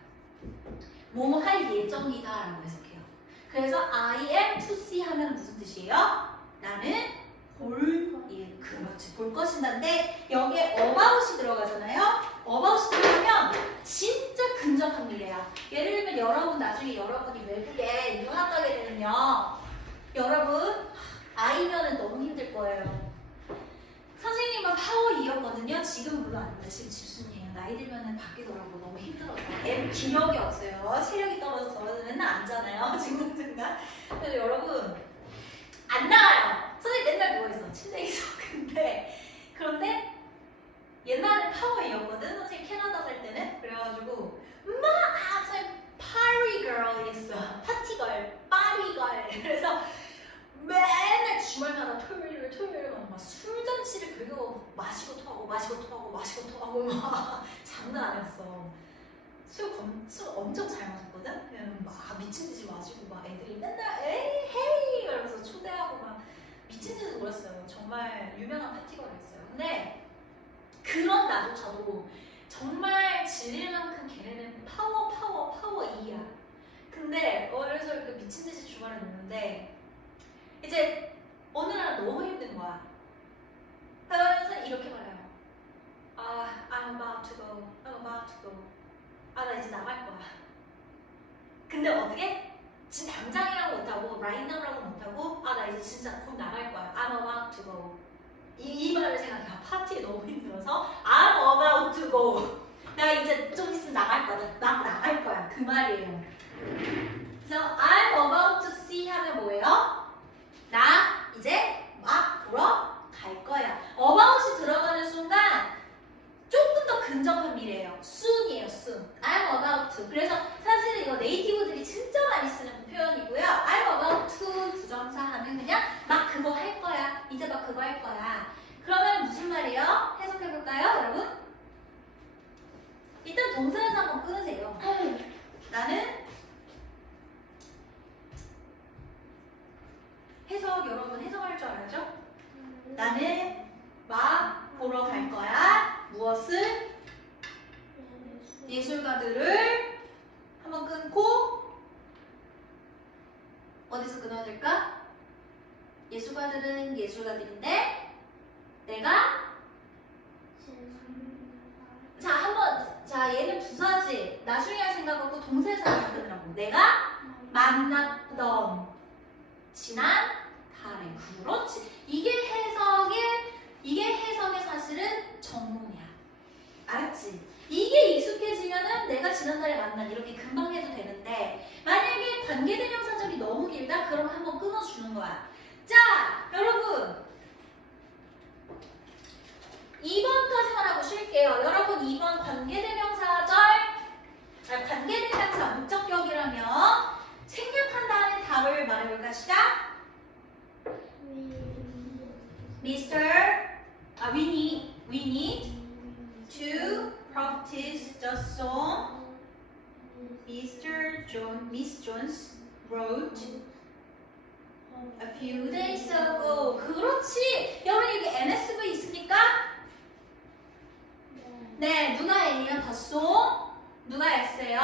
뭐뭐 할 예정이다 라고 해석해요. 그래서 I am to see 하면 무슨 뜻이에요? 나는 그렇지. 볼 것인다인데 여기에 about이 들어가잖아요. about이 들어가면 진짜 근접합니다. 거예요. 예를 들면 여러분 나중에 여러분이 외국에 유학 가게 되면요. 여러분 아이면은 너무 힘들 거예요. 선생님은 파워 2였거든요. 지금 물론 아닙니다. 지금 집순이에요. 나이 들면은 바뀌더라고. 너무 힘들어서. 애 기력이 없어요. 체력이 떨어져서 맨날 앉잖아요. 중간중간. 그래서 여러분 안 나가요. 선생님 맨날 누워있어. 침대에서. 그런데 옛날에 파워 2였거든. 선생님 캐나다 살 때는. 그래가지고 막 선생님 파리 걸이었어. 파티걸, 파리걸. 그래서 맨날 주말마다 토요일 막 술잔치를 긁어 마시고 토하고 막 장난 아니었어. 술 엄청 잘 마셨거든? 그냥 막 미친 듯이 마시고 막 애들이 맨날 에이 헤이 이러면서 초대하고 막 미친 듯이 놀았어요. 정말 유명한 파티걸이었어요. 근데 그런 나조차도 정말 질릴 만큼 걔네는 파워 2야. 근데 그래서 이렇게 미친 듯이 주말에 노는데 이제 어느 날 너무 힘든 거야. 그래서 이렇게 말해요. I'm about to go. 나 이제 나갈 거야. 근데 어떻게? 지금 당장이라고 못하고 right now라고 못하고 나 이제 진짜 곧 나갈 거야. I'm about to go. 이 말을 생각해. 파티에 너무 힘들어서 I'm about to go. 내가 이제 좀 있으면 나갈 거야. 나 나갈 거야. 그 말이에요. 그래서 I'm about to see 하면 뭐예요? 나 이제 막 보러 갈 거야. about이 들어가는 순간 조금 더 근접한 미래예요. soon이에요, soon. I'm about to. 그래서 사실 이거 네이티브들이 진짜 많이 쓰는 표현이고요. I'm about to 부정사 하면 그냥 막 그거 할 거야. 이제 막 그거 할 거야. 그러면 무슨 말이에요? 해석해볼까요, 여러분? 일단 동사에서 한번 끊으세요. 나는 여러분 해석할 줄 알죠? 나는 막 보러 갈 거야. 무엇을? 예술가들을 한번 끊고 어디서 끊어야 될까? 예술가들은 예술가들인데 내가 얘는 부사지. 나중에 할 생각하고 동사에서 만드느라고. 내가 만났던 지난 달에. 그렇지. 이게 해석의 사실은 정문이야. 알았지? 이게 익숙해지면은 내가 지난달에 만난 이렇게 금방 해도 되는데 만약에 관계대명사절이 너무 길다? 그러면 한번 끊어주는 거야. 자, 여러분 2번까지만 하고 쉴게요. 여러분 2번 관계대명사 목적격이라면 생략한 다음에 답을 말해볼까? 시작! We need to practice the song Miss Jones wrote a few days ago. 그렇지! 여러분 여기 NSV 있습니까? 네, 누가 A면 the song? 누가 S예요?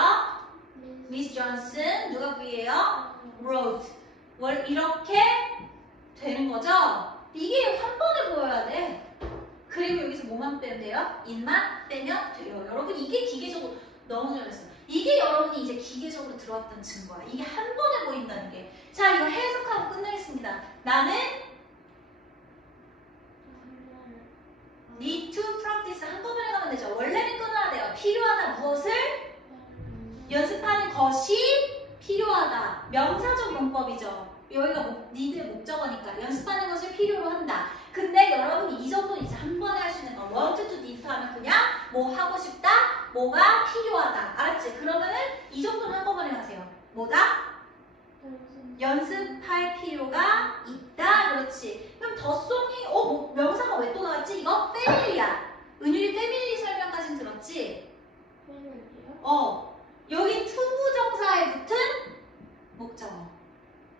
Miss Johnson. 누가 V예요? wrote. 이렇게 되는 거죠? 이게 한 번에 보여야 돼. 그리고 여기서 뭐만 빼면 돼요? 인만 빼면 돼요. 여러분 이게 기계적으로 너무 잘했어요. 이게 여러분이 이제 기계적으로 들어왔던 증거야. 이게 한 번에 보인다는 게. 자, 이거 해석하고 끝내겠습니다. 나는 need to practice 한꺼번에 가면 되죠. 원래는 끊어야 돼요. 필요하다. 무엇을? 연습하는 것이 필요하다. 명사적 용법이죠. 여기가 need의 목적어니까 연습하는 것을 필요로 한다. 근데 여러분이 이 정도는 이제 한 번에 할 수 있는 거. want to need 하면 그냥 뭐 하고 싶다, 뭐가 필요하다. 알았지? 그러면은 이 정도는 한꺼번에 하세요. 뭐다? 연습할 필요가 있다. 그렇지. 그럼 더송이 명사가 왜 또 나왔지? 이거 패밀리야. 은율이 패밀리 설명까지는 들었지? 여기 투부정사에 붙은 목적어.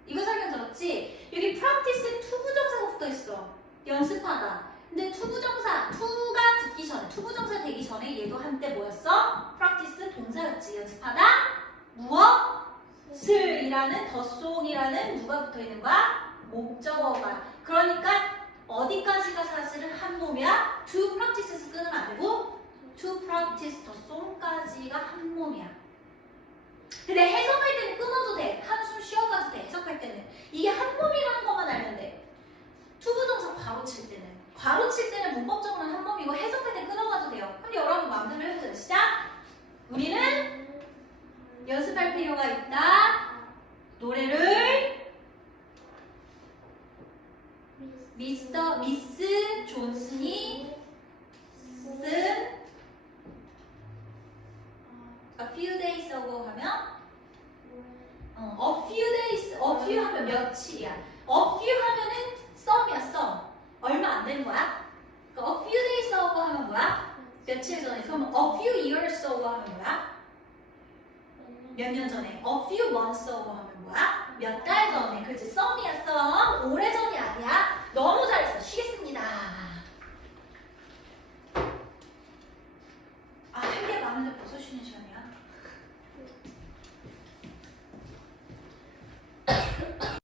이거 설명 들었지? 여기 practice에 투부정사가 붙어있어. 연습하다. 근데 투부정사, 투가 붙기 전에, 투부정사 되기 전에 얘도 한때 뭐였어? practice 동사였지. 연습하다. 무엇을 이라는 더송이라는 누가 붙어있는 거야? 목적어가. 그러니까 어디까지가 사실은 한 몸이야? to practice에서 끊으면 안 되고 to practice the song까지가 한 몸이야. 근데 해석할 때는 끊어도 돼. 한숨 쉬어가도 돼. 해석할 때는. 이게 한 몸이라는 것만 알면 돼. 투부정사 괄호 칠 때는. 괄호 칠 때는 문법적으로는 한 몸이고 해석할 때 끊어가도 돼요. 그럼 여러분 마음대로 해보세요. 시작! 우리는 연습할 필요가 있다. 노래를 미스 존슨이 쓴 A few days ago 하면 a few days, a few 하면 며칠이야. A few 하면은 some이야, some. 얼마 안 되는 거야. 그러니까 a few days ago 하면 뭐야? 며칠 전에. 그럼 a few years ago 하면 뭐야? 몇 년 전에. A few months ago 하면 뭐야? 몇 달 전에. 그렇지, some이야, some. 오래전이 아니야. 너무 잘했어. 쉬겠어.